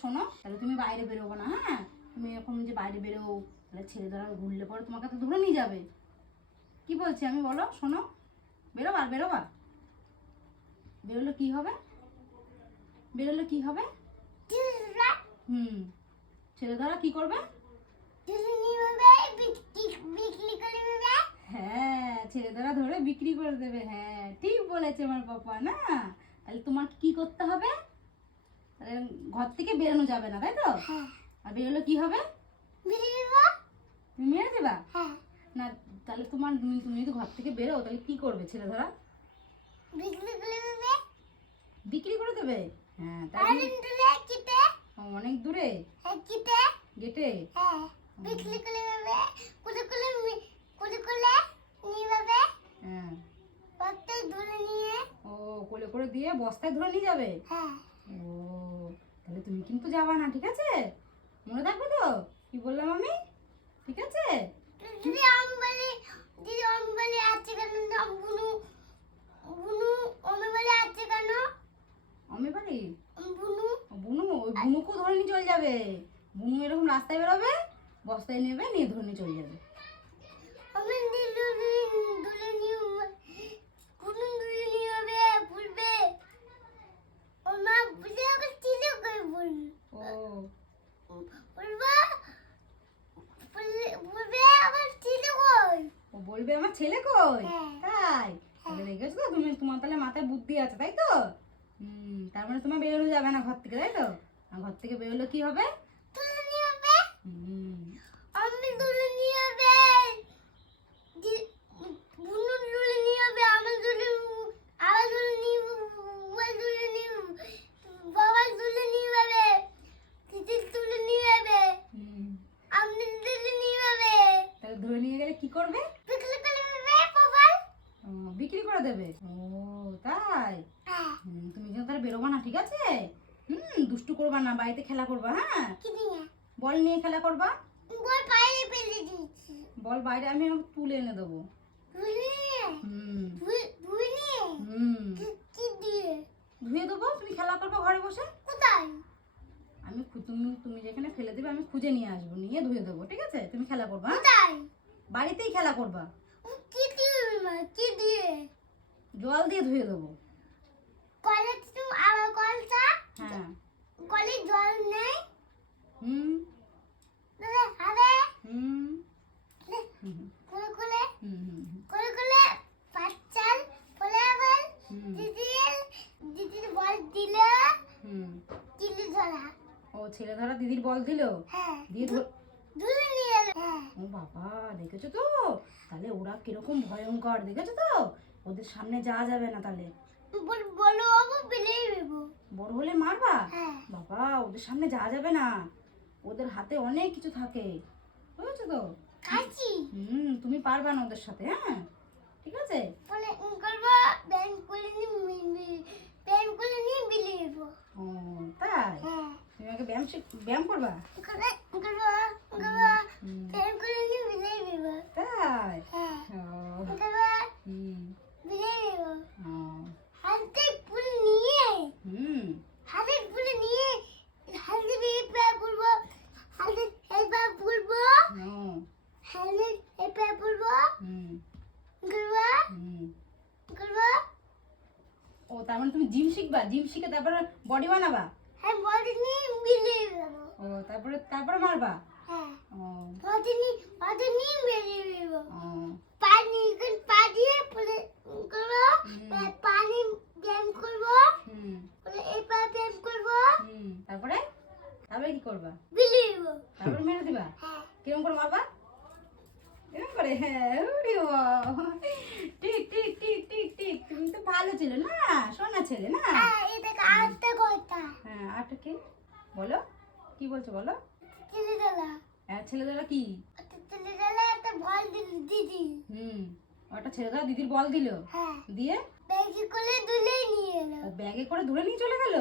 শোনো, তাহলে তুমি বাইরে বেরোবো না। হ্যাঁ, তুমি এখন যে বাইরে বেরো, তাহলে ছেলে ধরা ঘুরলে পরে তোমাকে তো ধরে নিয়ে যাবে। কি বলছি আমি, বলো শোনো। বেরোবা বেরোবা, বেরোলে কি হবে? বেরোলে কি হবে? হুম, ছেলে ধরা কি করবে? হ্যাঁ, ছেলে ধরা ধরে বিক্রি করে দেবে। হ্যাঁ, ঠিক বলেছে আমার পাপা না। তাহলে তোমার কি করতে হবে? ঘর থেকে বেরোনো যাবে না, তাই তো? আর বেরোলে কি হবে? তুমি মেরে দেবা না? তাহলে তোমার তুমি যদি ঘর থেকে বেরো, তাহলে কি করবে ছেলে ধরা? বিক্রি করে দেবে। হ্যাঁ, তাই অনেক দূরে গেটে। হ্যাঁ, ও কোলে করে দিয়ে বস্তায় ধরে নিয়ে যাবে। ও, তাহলে তুমি কিন্তু যাবা না, ঠিক আছে? মনে থাকবে তো কি বললাম আমি? ঠিক আছে? আমি বাড়ি বুনু, ওই বুনুকেও ধরে নিয়ে চলে যাবে। বুনু এরকম রাস্তায় বেরোবে, বস্তায় নেবে, নিয়ে ধরে নিয়ে চলে যাবে। ও বলবে আমার ছেলে কই? তাই? তাহলে দেখেছো তো, তুমি তোমার তাহলে মাথায় বুদ্ধি আছে, তাই তো? তার মানে তোমার বেরোনো যাবে না ঘর থেকে, তাই তো? আর ঘর থেকে বেরোলে কি হবে? হুম, তাহলে ধরে নিয়ে গেলে কি করবে? ও, বিক্রি করে দেবে। ও তাই? তুমি কিন্তু তাহলে বেরোবা না, ঠিক আছে? দুষ্টু করবা না, বাড়িতে খেলা করবা। হ্যাঁ, বল নিয়ে খেলা করবা। বল বাইরে আমি তুলে এনে দেবো। ধুয়ে দেবো, তুমি খেলা করবা ঘরে বসে। আমি তুমি যেখানে ফেলে দেবে আমি খুঁজে নিয়ে আসবো, নিয়ে ধুয়ে দেবো, ঠিক আছে? তুমি খেলা করবা। বাড়িতেই খেলা করবা। জল দিয়ে ধুয়ে দেবো। হ্যাঁ, হুম হুম ও ছেলে ধরা দিদির বল দিল, দিয়ে ও বাবা, দেখেছো তো? তাহলে ওরা কিরকম ভয়ঙ্কর, দেখেছো তো? ওদের সামনে যাওয়া যাবে না। তাহলে বড় হলে মারবা? বাবা, ওদের সামনে যাওয়া যাবে না। ওদের হাতে অনেক কিছু থাকে, বুঝেছো তো? তুমি পারবা না ওদের সাথে। হ্যাঁ, ঠিক আছে? ও তাই? তুমি আগে ব্যায়াম করবা। তাই? ও, হুম ও, হুম ও, তার মানে তুমি জিম শিখবা, জিম শিখে তারপরে বডি বানাবা। ও, তারপরে তারপরে মারবা। ও, তারপরে তারপরে কি করবা? তারপরে মেরে দিবা। কিরকম করে মারবা? এরকম করে? হ্যাঁ, ওরে বাবা, ঠিক ঠিক ঠিক ঠিক ঠিক, তুমি তো ভালো ছিল না, সোনা ছেলে না। হ্যাঁ, আরটা কি বলো? কি বলছো বলো? হ্যাঁ, ছেলেদেরা কি? ওটা ছেলেরা দিদির বল দিল, দিয়ে ও ব্যাগে করে ধরে নিয়ে চলে গেল।